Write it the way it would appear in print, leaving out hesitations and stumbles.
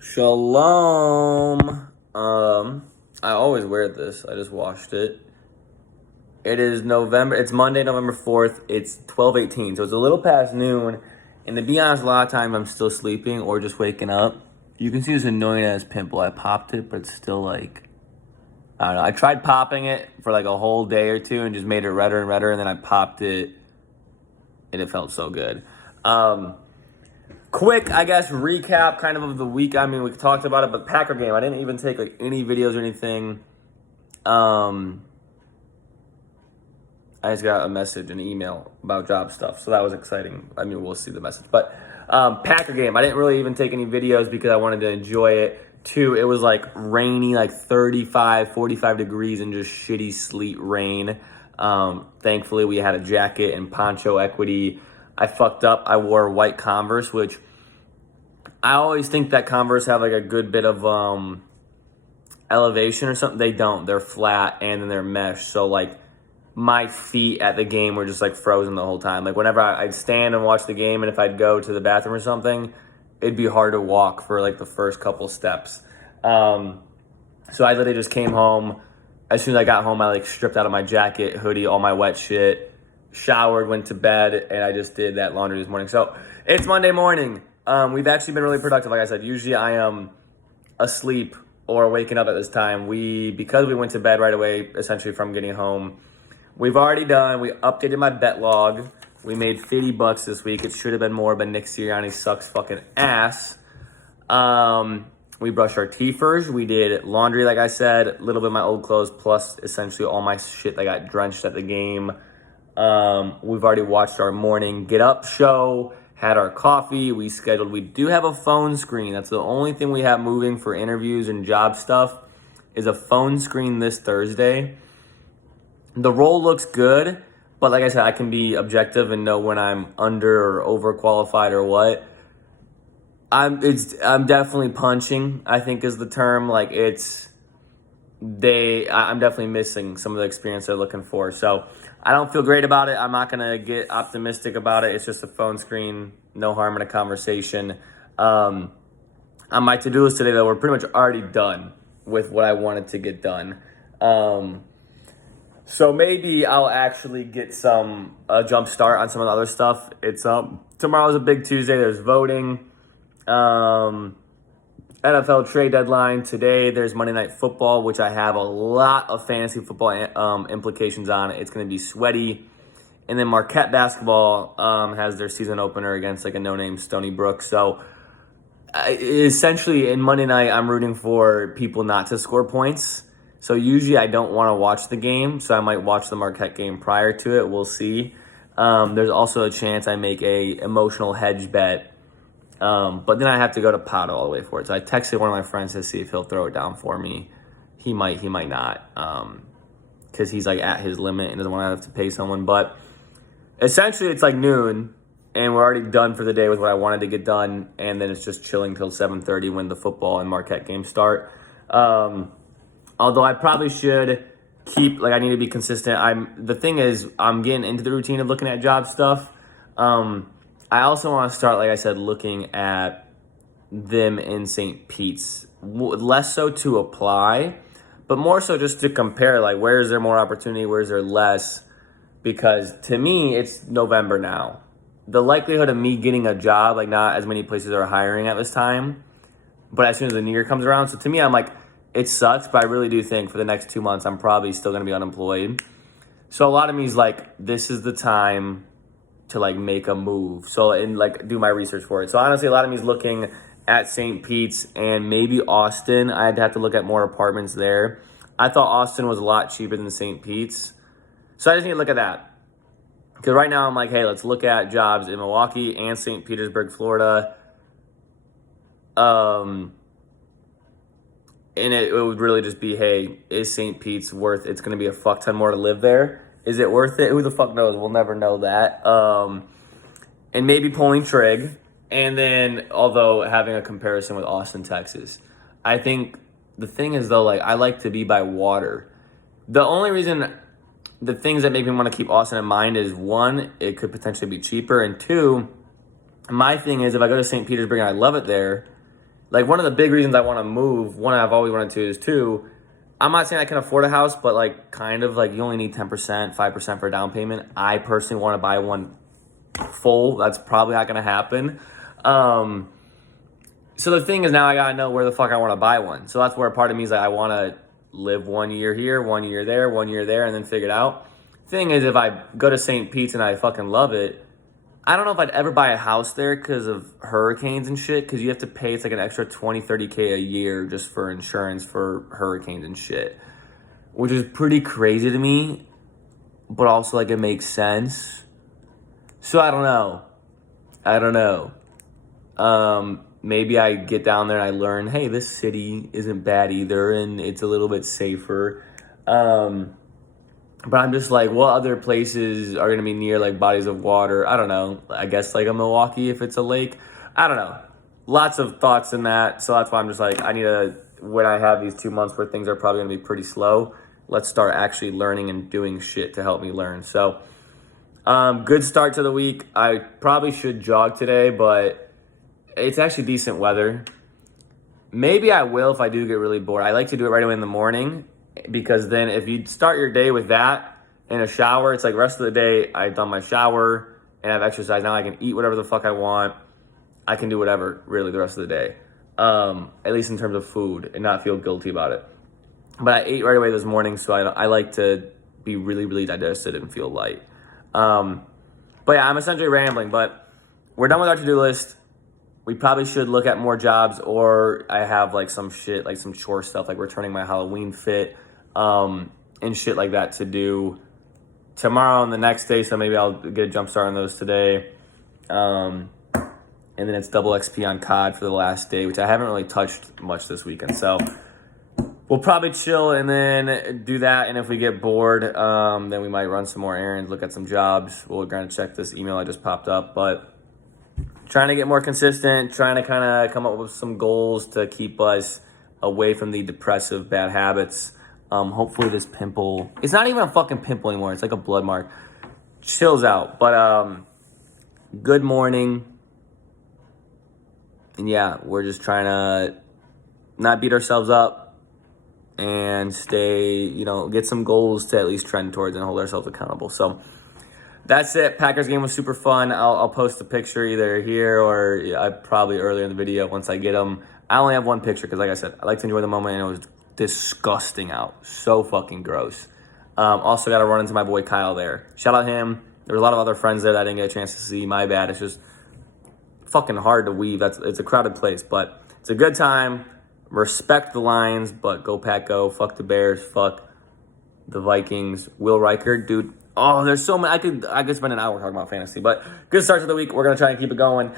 Shalom. I always wear this. I just washed it. It is November. It's Monday, November 4th. It's 12:18. So it's a little past noon. And to be honest, a lot of times I'm still sleeping or just waking up. You can see this annoying ass pimple. I popped it, but it's still like, I don't know. I tried popping it for like a whole day or two and just made it redder and redder. And then I popped it and it felt so good. Quick, I guess, recap kind of the week. I mean, we talked about it, but Packer game. I didn't even take like any videos or anything. I just got a message, an email about job stuff, so that was exciting. I mean, we'll see the message, but Packer game. I didn't really even take any videos because I wanted to enjoy it. Two, it was like rainy, like 35, 45 degrees and just shitty sleet rain. Thankfully, we had a jacket and poncho equity. I fucked up. I wore white Converse, which I always think that Converse have like a good bit of elevation or something. They don't. They're flat and then they're mesh. So like my feet at the game were just like frozen the whole time. Like whenever I'd stand and watch the game, and if I'd go to the bathroom or something, it'd be hard to walk for like the first couple steps. So I literally just came home. As soon as I got home, I like stripped out of my jacket, hoodie, all my wet shit, showered, went to bed, and I just did that laundry this morning. So it's Monday morning. We've actually been really productive. Like I said, usually I am asleep or waking up at this time. Because we went to bed right away, essentially from getting home, we updated my bet log. We made $50 this week. It should have been more, but Nick Sirianni sucks fucking ass. We brushed our teeth first. We did laundry, like I said, a little bit of my old clothes, plus essentially all my shit that got drenched at the game. We've already watched our morning Get Up show, had our coffee. We do have a phone screen. That's the only thing we have moving for interviews and job stuff is a phone screen this Thursday. The role looks good, but like I said, I can be objective and know when I'm under or overqualified or what. I'm definitely punching, I think is the term. Like I'm definitely missing some of the experience they're looking for. So I don't feel great about it. I'm not going to get optimistic about it. It's just a phone screen, no harm in a conversation. On my to-do list today, though, we're pretty much already done with what I wanted to get done. So maybe I'll actually get a jump start on some of the other stuff. Tomorrow's a big Tuesday. There's voting. NFL trade deadline today. There's Monday Night Football, which I have a lot of fantasy football implications on. It's going to be sweaty. And then Marquette basketball has their season opener against like a no-name Stony Brook. So essentially in Monday night, I'm rooting for people not to score points. So usually I don't want to watch the game, so I might watch the Marquette game prior to it. We'll see. There's also a chance I make a emotional hedge bet. But then I have to go to Pato all the way for it. So I texted one of my friends to see if he'll throw it down for me. He might not. Because he's like at his limit and doesn't want to have to pay someone. But essentially it's like noon and we're already done for the day with what I wanted to get done. And then it's just chilling till 7:30 when the football and Marquette games start. Although I probably should I need to be consistent. The thing is, I'm getting into the routine of looking at job stuff. I also want to start, like I said, looking at them in St. Pete's. Less so to apply, but more so just to compare, like, where is there more opportunity, where is there less? Because to me, it's November now. The likelihood of me getting a job, like, not as many places are hiring at this time, but as soon as the new year comes around. So to me, I'm like, it sucks, but I really do think for the next 2 months, I'm probably still going to be unemployed. So a lot of me is like, this is the time to like make a move. So and like do my research for it. So honestly, a lot of me is looking at St. Pete's and maybe Austin. I'd have to look at more apartments there. I thought Austin was a lot cheaper than St. Pete's. So I just need to look at that. Because right now I'm like, hey, let's look at jobs in Milwaukee and St. Petersburg, Florida. And it would really just be, hey, is St. Pete's worth it's going to be a fuck ton more to live there? Is it worth it? Who the fuck knows? We'll never know that. And maybe pulling trig. And then, although having a comparison with Austin, Texas. I think the thing is, though, like, I like to be by water. The things that make me want to keep Austin in mind is, one, it could potentially be cheaper. And two, my thing is, if I go to St. Petersburg and I love it there, like one of the big reasons I want to move, one I've always wanted to, is two, I'm not saying I can afford a house, but like kind of like you only need 10%, 5% for a down payment. I personally want to buy one full. That's probably not going to happen. So the thing is, now I got to know where the fuck I want to buy one. So that's where part of me is like, I want to live 1 year here, 1 year there, 1 year there, and then figure it out. Thing is, if I go to St. Pete's and I fucking love it, I don't know if I'd ever buy a house there because of hurricanes and shit, because you have to pay, it's like an extra 20, 30K a year just for insurance for hurricanes and shit, which is pretty crazy to me, but also like it makes sense. So I don't know. Maybe I get down there and I learn, hey, this city isn't bad either, and it's a little bit safer. But I'm just like, what other places are going to be near like bodies of water? I don't know. I guess like a Milwaukee if it's a lake. I don't know. Lots of thoughts in that. So that's why I'm just like, I need to, when I have these 2 months where things are probably going to be pretty slow, let's start actually learning and doing shit to help me learn. So good start to the week. I probably should jog today, but it's actually decent weather. Maybe I will if I do get really bored. I like to do it right away in the morning, because then if you start your day with that in a shower, it's like rest of the day, I've done my shower and I've exercised. Now I can eat whatever the fuck I want. I can do whatever, really, the rest of the day. At least in terms of food, and not feel guilty about it. But I ate right away this morning, so I like to be really, really digested and feel light. But yeah, I'm essentially rambling, but we're done with our to-do list. We probably should look at more jobs, or I have like some shit, like some chore stuff, like returning my Halloween fit, and shit like that to do tomorrow and the next day. So maybe I'll get a jump start on those today. And then it's double XP on COD for the last day, which I haven't really touched much this weekend. So we'll probably chill and then do that. And if we get bored, then we might run some more errands, look at some jobs. We're going to check this email I just popped up, but trying to get more consistent, trying to kind of come up with some goals to keep us away from the depressive bad habits. Hopefully this pimple, it's not even a fucking pimple anymore. It's like a blood mark. Chills out. But good morning. And yeah, we're just trying to not beat ourselves up and stay, get some goals to at least trend towards and hold ourselves accountable. So that's it. Packers game was super fun. I'll post a picture either here or probably earlier in the video once I get them. I only have one picture because, like I said, I like to enjoy the moment, and it was disgusting out. So fucking gross. Also got to run into my boy Kyle there. Shout out him. There were a lot of other friends there that I didn't get a chance to see. My bad. It's just fucking hard to weave. It's a crowded place, but it's a good time. Respect the Lions, but go Pack go. Fuck the Bears. Fuck the Vikings. Will Riker, dude. Oh, there's so many. I could spend an hour talking about fantasy, but good start to the week. We're gonna try and keep it going.